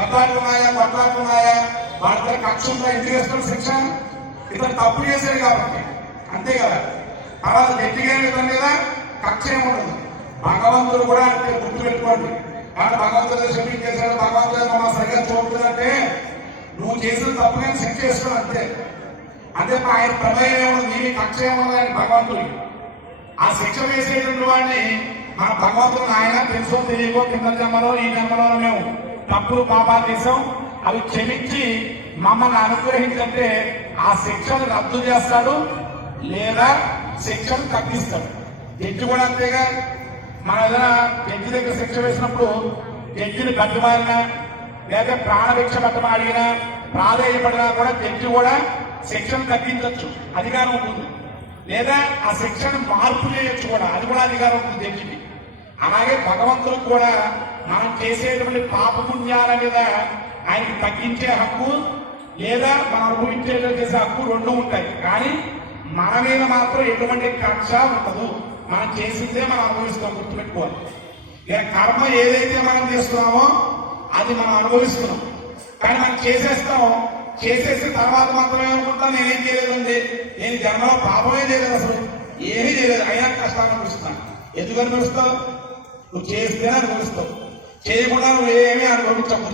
దెబ్బలాడుతున్నాయా వాళ్ళ దగ్గర కక్ష ఉందా? ఎందుకు చేస్తారు శిక్ష? ఇతను తప్పు చేశాడు కాబట్టి. అంతే కదా? తర్వాత గట్టిగా ఇతని మీద కక్ష ఏముండదు భగవంతుడు కూడా అంటే గుర్తు పెట్టుకోండి. కానీ భగవంతుడు షెడ్యూల్ చేశాడు భగవంతుడు మమ్మల్ని సరిగ్గా చూపుతుందంటే నువ్వు చేసిన తప్పు నేను శిక్ష చేస్తాను అంతే. అంటే మా ఆయన ప్రమేయం ఏముండదు నీ కక్ష ఏముండదు భగవంతుడికి. ఆ శిక్ష వేసేటువంటి వాడిని మన భగవంతుడు ఆయన తెలుసో తెలియకో కింద జన్మలో ఈ జన్మలో మేము. తప్పులు పాపాలు చేసాం అవి క్షమించి మమ్మల్ని అనుగ్రహించంటే ఆ శిక్షను రద్దు చేస్తాడు లేదా శిక్షను తగ్గిస్తాడు. జడ్జి కూడా అంతేగా. మన ఏదైనా జడ్జి దగ్గర శిక్ష వేసినప్పుడు జడ్జిని బతిమాలినా లేదా ప్రాణభిక్ష పట్టమాడినా ప్రాధేయపడినా కూడా జడ్జి కూడా శిక్షను తగ్గించవచ్చు అధికారం ఉంటుంది లేదా ఆ శిక్షను మార్పు చేయొచ్చు కూడా. అది కూడా అధికారం ఉంటుంది జడ్జికి. అలాగే భగవంతుడు కూడా మనం చేసేటువంటి పాపపుణ్యాల మీద ఆయనకి తగ్గించే హక్కు లేదా మనం అనుభవించేలా చేసే హక్కు రెండు ఉంటాయి. కానీ మన మీద మాత్రం ఎటువంటి కక్ష ఉండదు. మనం చేసిందే మనం అనుభవిస్తాం గుర్తుపెట్టుకోవాలి. ఇక కర్మ ఏదైతే మనం చేస్తున్నామో అది మనం అనుభవిస్తున్నాం. కానీ మనం చేసేస్తాం. చేసేసిన తర్వాత మాత్రమే అనుకుంటాం నేనేం చేయలేదండి నేను జన్మలో పాపమే చేయలేదు అసలు. ఏమీ చేయలేదు. అయినా కష్టాలు అనుభవిస్తున్నాను. ఎందుకు అనిపిస్తావు నువ్వు చేస్తేనే అనుభవిస్తావు చేయకుండా నువ్వు ఏమీ అనుభవించవు